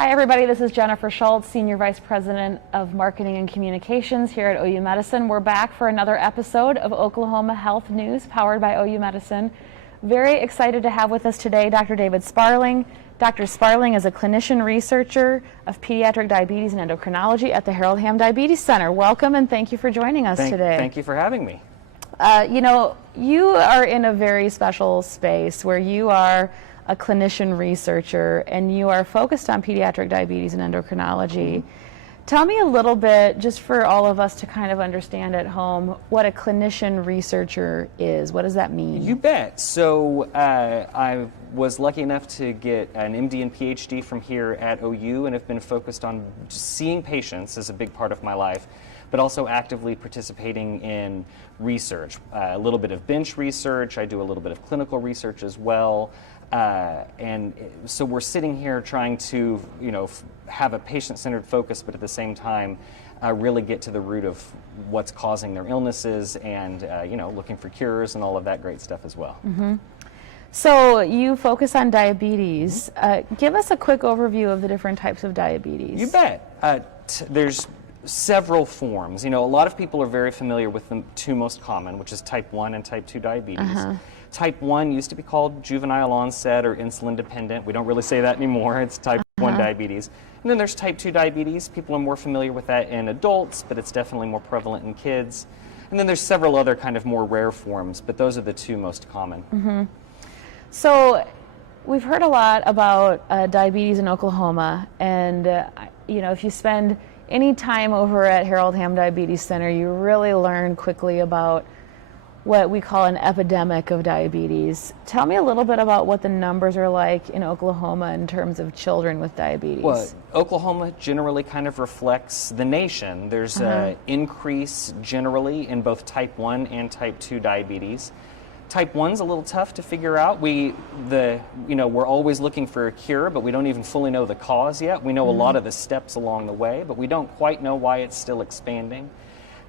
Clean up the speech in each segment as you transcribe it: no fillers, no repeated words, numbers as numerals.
Hi everybody, this is Jennifer Schultz, Senior Vice President of Marketing and Communications here at OU Medicine. We're back for another episode of Oklahoma Health News powered by OU Medicine. Very excited to have with us today Dr. David Sparling. Dr. Sparling is a clinician researcher of pediatric diabetes and endocrinology at the Harold Hamm Diabetes Center. Welcome and thank you for joining us today. Thank you for having me. You are in a very special space where you are a clinician researcher and you are focused on pediatric diabetes and endocrinology. Mm-hmm. Tell me a little bit, just for all of us to kind of understand at home, what a clinician researcher is. What does that mean? You bet. So I was lucky enough to get an MD and PhD from here at OU and have been focused on seeing patients as a big part of my life, but also actively participating in research. A little bit of bench research. I do a little bit of clinical research as well. And so we're sitting here trying to, have a patient-centered focus, but at the same time, really get to the root of what's causing their illnesses and, looking for cures and all of that great stuff as well. Mm-hmm. So you focus on diabetes. Give us a quick overview of the different types of diabetes. You bet. There's several forms. A lot of people are very familiar with the two most common, which is type 1 and type 2 diabetes. Uh-huh. Type 1 used to be called juvenile onset or insulin dependent. We don't really say that anymore. It's type 1 diabetes. And then there's type 2 diabetes. People are more familiar with that in adults, but it's definitely more prevalent in kids. And then there's several other kind of more rare forms, but those are the two most common. Mm-hmm. So we've heard a lot about diabetes in Oklahoma, and if you spend any time over at Harold Hamm Diabetes Center, you really learn quickly about what we call an epidemic of diabetes. Tell me a little bit about what the numbers are like in Oklahoma in terms of children with diabetes. Well, Oklahoma generally kind of reflects the nation. There's an increase generally in both type 1 and type 2 diabetes. Type 1's a little tough to figure out. We're always looking for a cure, but we don't even fully know the cause yet. We know a lot of the steps along the way, but we don't quite know why it's still expanding.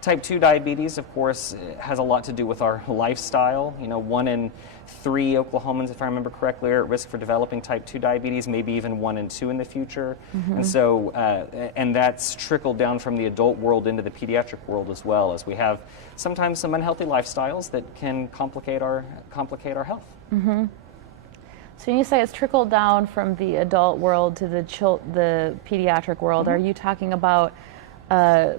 Type 2 diabetes, of course, has a lot to do with our lifestyle. 1 in 3 Oklahomans, if I remember correctly, are at risk for developing type 2 diabetes, maybe even 1 in 2 in the future. Mm-hmm. And so, and that's trickled down from the adult world into the pediatric world as well, as we have sometimes some unhealthy lifestyles that can complicate our health. Mm-hmm. So when you say it's trickled down from the adult world to the pediatric world, are you talking about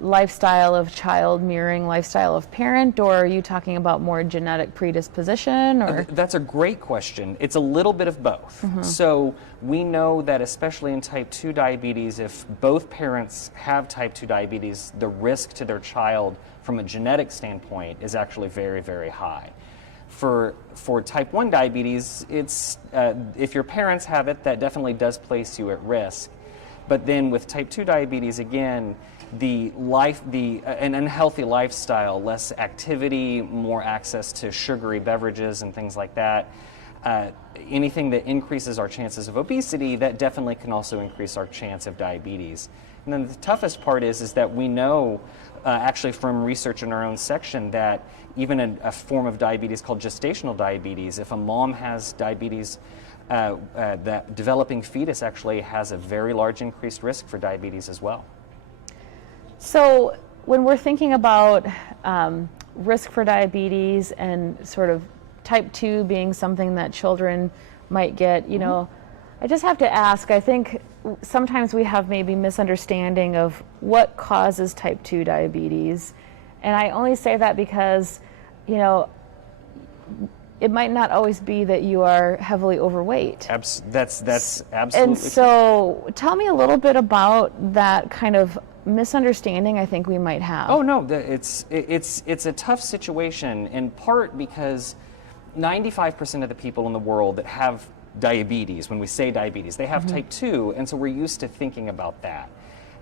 lifestyle of child mirroring lifestyle of parent, or are you talking about more genetic predisposition? Or that's a great question. It's a little bit of both. Mm-hmm. So we know that especially in type 2 diabetes, if both parents have type 2 diabetes, the risk to their child from a genetic standpoint is actually very, very high. For type 1 diabetes, it's if your parents have it, that definitely does place you at risk. But then with type 2 diabetes, again, an unhealthy lifestyle, less activity, more access to sugary beverages and things like that, anything that increases our chances of obesity, that definitely can also increase our chance of diabetes. And then the toughest part is that we know, actually from research in our own section, that even a form of diabetes called gestational diabetes, if a mom has diabetes, that developing fetus actually has a very large increased risk for diabetes as well. So when we're thinking about risk for diabetes and sort of type 2 being something that children might get, I just have to ask, I think sometimes we have maybe misunderstanding of what causes type 2 diabetes. And I only say that because, it might not always be that you are heavily overweight. That's absolutely And so tell me a little bit about that kind of misunderstanding I think we might have. Oh no, it's a tough situation, in part because 95% of the people in the world that have diabetes, when we say diabetes, they have type 2, and so we're used to thinking about that.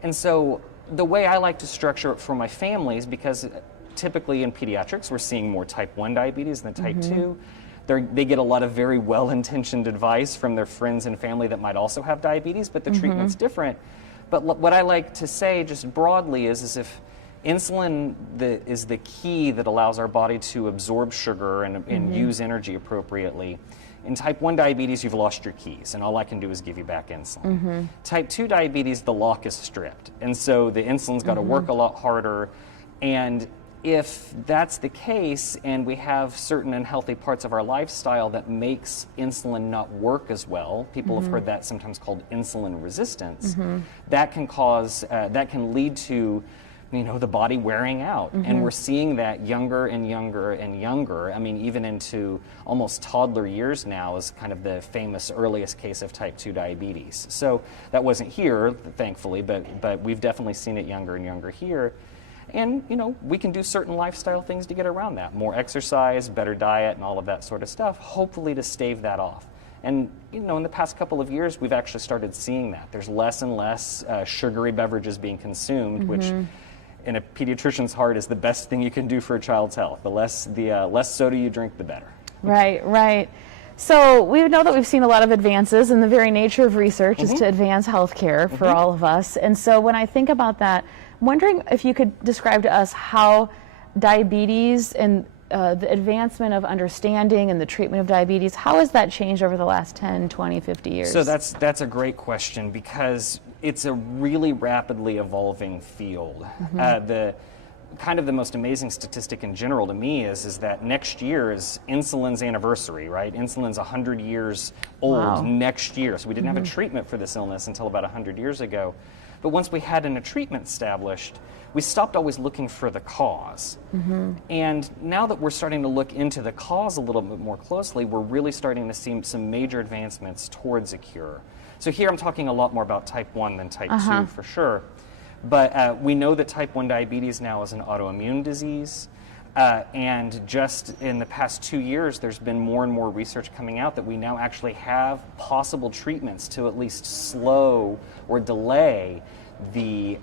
And so the way I like to structure it for my families, because typically in pediatrics we're seeing more type 1 diabetes than type 2. They get a lot of very well-intentioned advice from their friends and family that might also have diabetes, but the treatment's different. But what I like to say just broadly is if Insulin is the key that allows our body to absorb sugar and use energy appropriately. In type 1 diabetes, you've lost your keys, and all I can do is give you back insulin. Type 2 diabetes, the lock is stripped, and so the insulin's got to work a lot harder. And if that's the case, and we have certain unhealthy parts of our lifestyle that makes insulin not work as well, people have heard that sometimes called insulin resistance, that can lead to the body wearing out. And we're seeing that younger and younger and younger. I mean, even into almost toddler years now is kind of the famous earliest case of type 2 diabetes. So that wasn't here, thankfully, but we've definitely seen it younger and younger here. And, we can do certain lifestyle things to get around that. More exercise, better diet, and all of that sort of stuff, hopefully to stave that off. And, in the past couple of years, we've actually started seeing that. There's less and less sugary beverages being consumed, which in a pediatrician's heart is the best thing you can do for a child's health. The less soda you drink, the better. Right, right. So we know that we've seen a lot of advances, and the very nature of research is to advance healthcare for all of us. And so when I think about that, I'm wondering if you could describe to us how diabetes and the advancement of understanding and the treatment of diabetes, how has that changed over the last 10, 20, 50 years? So that's a great question, because it's a really rapidly evolving field. The most amazing statistic in general to me is that next year is insulin's anniversary, right? Insulin's 100 years old next year. So we didn't have a treatment for this illness until about 100 years ago. But once we had a treatment established, we stopped always looking for the cause. And now that we're starting to look into the cause a little bit more closely, we're really starting to see some major advancements towards a cure. So here I'm talking a lot more about type 1 than type 2 for sure. But we know that type 1 diabetes now is an autoimmune disease. And just in the past 2 years, there's been more and more research coming out that we now actually have possible treatments to at least slow or delay the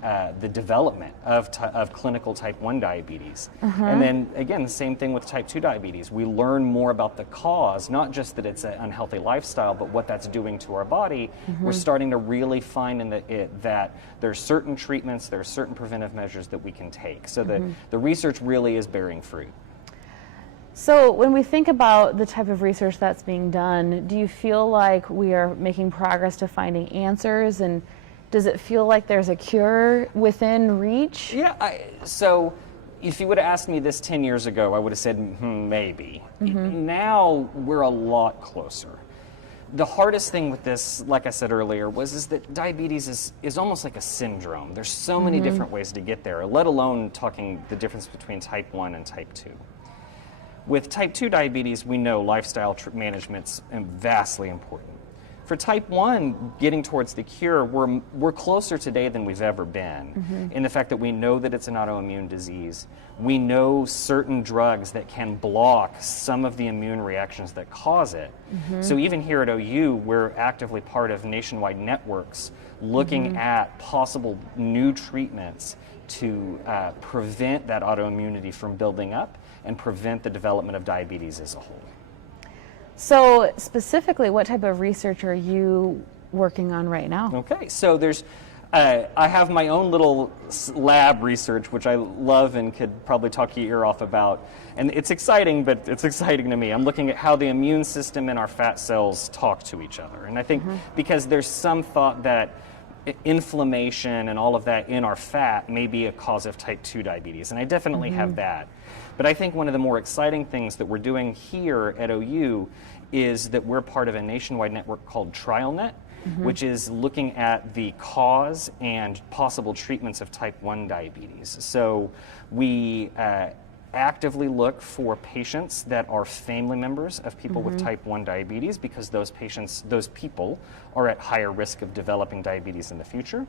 development of clinical type 1 diabetes. And then again, the same thing with type 2 diabetes. We learn more about the cause, not just that it's an unhealthy lifestyle, but what that's doing to our body. We're starting to really find that there's certain treatments, there are certain preventive measures that we can take. So the research really is bearing fruit. So when we think about the type of research that's being done, do you feel like we are making progress to finding answers, and does it feel like there's a cure within reach? Yeah, so if you would have asked me this 10 years ago, I would have said, maybe. Now we're a lot closer. The hardest thing with this, like I said earlier, is that diabetes is almost like a syndrome. There's so many different ways to get there, let alone talking the difference between type 1 and type 2. With type 2 diabetes, we know lifestyle management's vastly important. For type 1, getting towards the cure, we're closer today than we've ever been in the fact that we know that it's an autoimmune disease. We know certain drugs that can block some of the immune reactions that cause it. So even here at OU, we're actively part of nationwide networks looking at possible new treatments to prevent that autoimmunity from building up and prevent the development of diabetes as a whole. So specifically, what type of research are you working on right now? Okay, so there's, I have my own little lab research, which I love and could probably talk your ear off about. And it's exciting, but it's exciting to me. I'm looking at how the immune system and our fat cells talk to each other. And I think because there's some thought that inflammation and all of that in our fat may be a cause of type 2 diabetes, and I definitely have that. But I think one of the more exciting things that we're doing here at OU is that we're part of a nationwide network called TrialNet, which is looking at the cause and possible treatments of type 1 diabetes. So we actively look for patients that are family members of people with type 1 diabetes, because those people are at higher risk of developing diabetes in the future.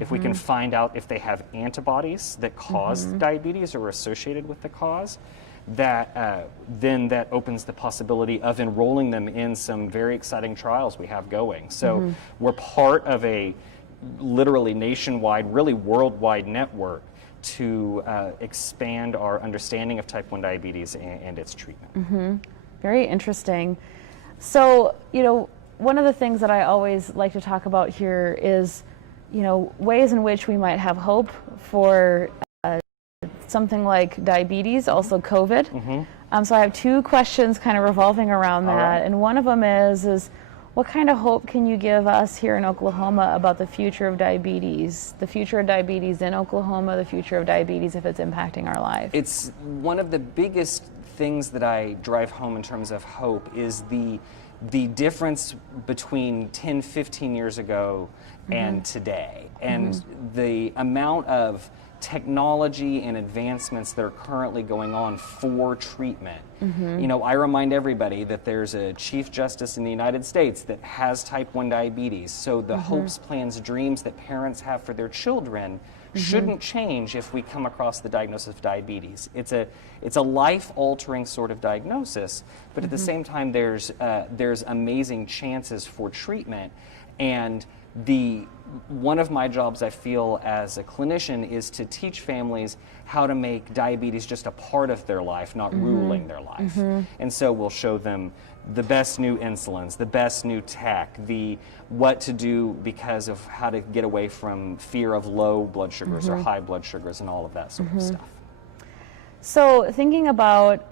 If we can find out if they have antibodies that cause diabetes or are associated with the cause, then that opens the possibility of enrolling them in some very exciting trials we have going. So we're part of a literally nationwide, really worldwide network to expand our understanding of type 1 diabetes and its treatment. Very interesting. So, one of the things that I always like to talk about here is, ways in which we might have hope for something like diabetes, also COVID. So I have two questions kind of revolving around that. right. And one of them is what kind of hope can you give us here in Oklahoma about the future of diabetes in Oklahoma, the future of diabetes if it's impacting our life? It's one of the biggest things that I drive home in terms of hope is the difference between 10, 15 years ago and today, and the amount of technology and advancements that are currently going on for treatment. You know, I remind everybody that there's a Chief Justice in the United States that has type 1 diabetes, so the hopes, plans, dreams that parents have for their children shouldn't change if we come across the diagnosis of diabetes. It's a life-altering sort of diagnosis, but at the same time there's amazing chances for treatment. And one of my jobs, I feel, as a clinician is to teach families how to make diabetes just a part of their life, not ruling their life. And so we'll show them the best new insulins, the best new tech, what to do because of how to get away from fear of low blood sugars or high blood sugars and all of that sort of stuff. So thinking about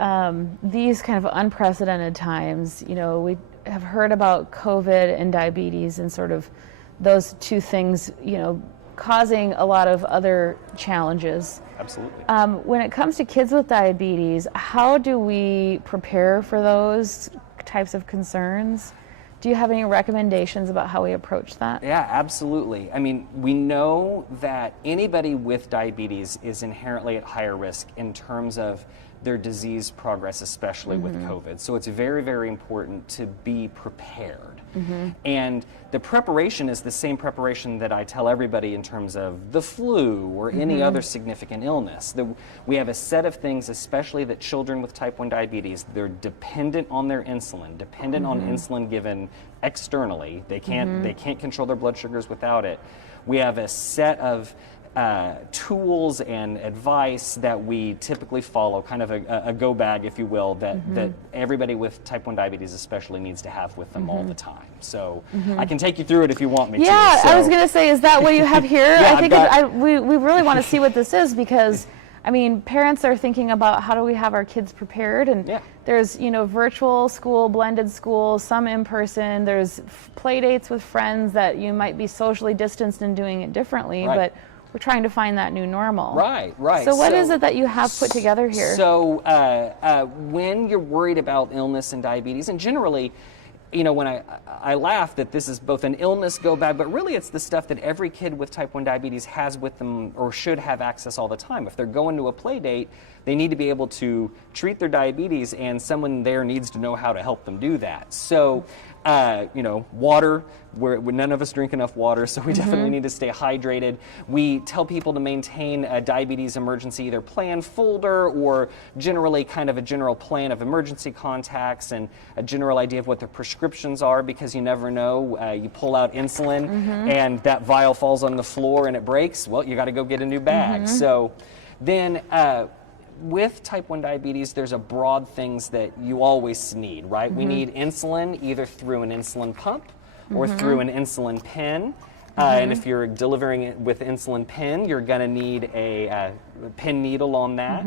these kind of unprecedented times, you know, we have heard about COVID and diabetes and sort of those two things, you know, causing a lot of other challenges. Absolutely. When it comes to kids with diabetes, how do we prepare for those types of concerns? Do you have any recommendations about how we approach that? Yeah, absolutely. I mean, we know that anybody with diabetes is inherently at higher risk in terms of their disease progress, especially with COVID. So it's very, very important to be prepared. And the preparation is the same preparation that I tell everybody in terms of the flu or any other significant illness. We have a set of things, especially that children with type 1 diabetes, they're dependent on their insulin, dependent on insulin given externally. They can't control their blood sugars without it. We have a set of tools and advice that we typically follow, kind of a go bag, if you will, that everybody with type 1 diabetes especially needs to have with them all the time. So I can take you through it if you want me to. Yeah, So, I was going to say, is that what you have here? Yeah, I think we really want to see what this is because, I mean, parents are thinking about how do we have our kids prepared, and there's, you know, virtual school, blended school, some in person, there's play dates with friends that you might be socially distanced and doing it differently, but we're trying to find that new normal. Right. So what is it that you have put together here? So when you're worried about illness and diabetes, and generally, you know, when I laugh that this is both an illness go bag, but really it's the stuff that every kid with type 1 diabetes has with them or should have access all the time. If they're going to a play date, they need to be able to treat their diabetes, and someone there needs to know how to help them do that. So, you know, water, none of us drink enough water, so we definitely need to stay hydrated. We tell people to maintain a diabetes emergency either plan folder or generally kind of a general plan of emergency contacts and a general idea of what their prescriptions are, because you never know. You pull out insulin and that vial falls on the floor and it breaks, well, you got to go get a new bag. So then with type 1 diabetes, there's a broad things that you always need, right? We need insulin either through an insulin pump or through an insulin pen. And if you're delivering it with insulin pen, you're going to need a pen needle on that.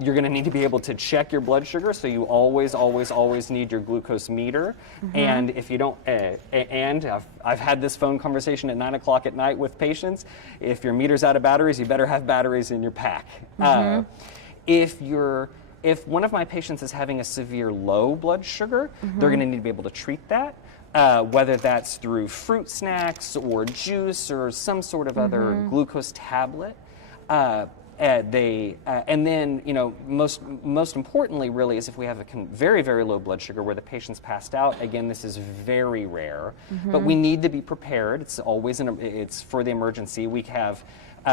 You're going to need to be able to check your blood sugar, so you always, always, always need your glucose meter. And if you don't, and I've had this phone conversation at 9 o'clock at night with patients, if your meter's out of batteries, you better have batteries in your pack. If one of my patients is having a severe low blood sugar, they're going to need to be able to treat that. Whether that's through fruit snacks or juice or some sort of other glucose tablet. And then, you know, most importantly, really, is if we have a very, very low blood sugar where the patient's passed out. Again, this is very rare, but we need to be prepared. It's always it's for the emergency. We have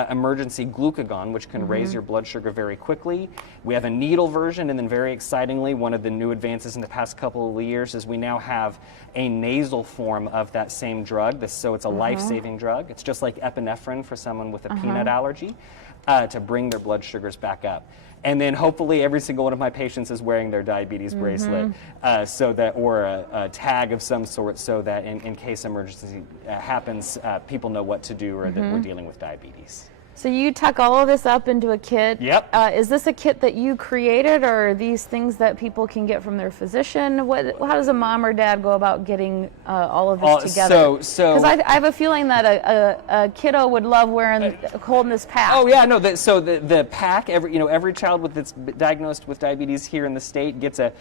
emergency glucagon, which can raise your blood sugar very quickly. We have a needle version, and then very excitingly, one of the new advances in the past couple of years is we now have a nasal form of that same drug. So it's a life-saving drug. It's just like epinephrine for someone with a peanut allergy. To bring their blood sugars back up. And then hopefully every single one of my patients is wearing their diabetes bracelet, so that, or a tag of some sort, so that in case emergency happens, people know what to do or that we're dealing with diabetes. So you tuck all of this up into a kit. Yep. Is this a kit that you created, or are these things that people can get from their physician? How does a mom or dad go about getting all of this together? Because I have a feeling that a kiddo would love holding this pack. Oh yeah, no. The pack. Every child that's diagnosed with diabetes here in the state gets a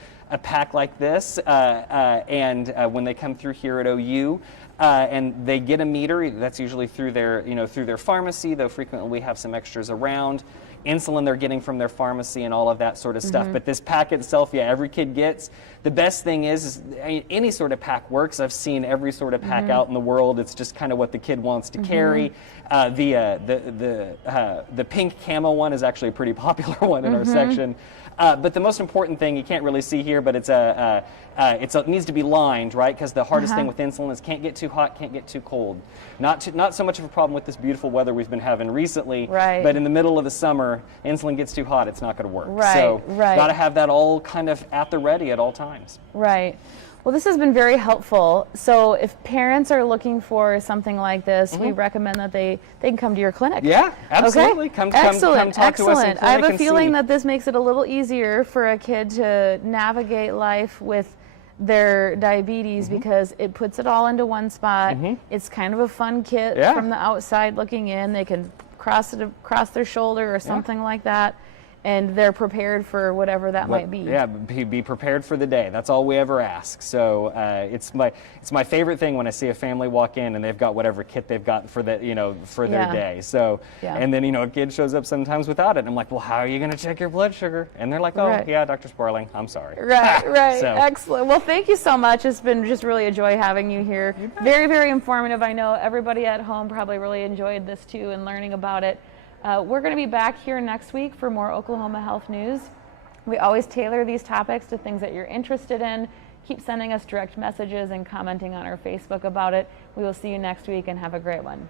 pack like this, and when they come through here at OU. And they get a meter. That's usually through their pharmacy, though frequently we have some extras around. Insulin they're getting from their pharmacy and all of that sort of stuff. But this pack itself, yeah, every kid gets. The best thing is any sort of pack works. I've seen every sort of pack out in the world. It's just kind of what the kid wants to carry. The pink camo one is actually a pretty popular one in our section. But the most important thing, you can't really see here, but it needs to be lined, right? Because the hardest thing with insulin is can't get too hot, can't get too cold. Not so much of a problem with this beautiful weather we've been having recently, right. But in the middle of the summer, insulin gets too hot, it's not going to work. Right, so right. got to have that all kind of at the ready at all times. Right. Well, this has been very helpful. So if parents are looking for something like this, we recommend that they can come to your clinic. Yeah, absolutely. Okay? Come Excellent. talk to us in clinic. I have a and feeling see. that this makes it a little easier for a kid to navigate life with their diabetes because it puts it all into one spot. It's kind of a fun kit from the outside looking in. They can cross their shoulder or something like that. And they're prepared for whatever that might be. Yeah, be prepared for the day. That's all we ever ask. So it's my favorite thing when I see a family walk in and they've got whatever kit they've got for their day. So and then a kid shows up sometimes without it. And I'm like, well, how are you going to check your blood sugar? And they're like, oh yeah, Dr. Sparling, I'm sorry. Right. So. Excellent. Well, thank you so much. It's been just really a joy having you here. Very, very informative. I know everybody at home probably really enjoyed this too and learning about it. We're going to be back here next week for more Oklahoma health news. We always tailor these topics to things that you're interested in. Keep sending us direct messages and commenting on our Facebook about it. We will see you next week and have a great one.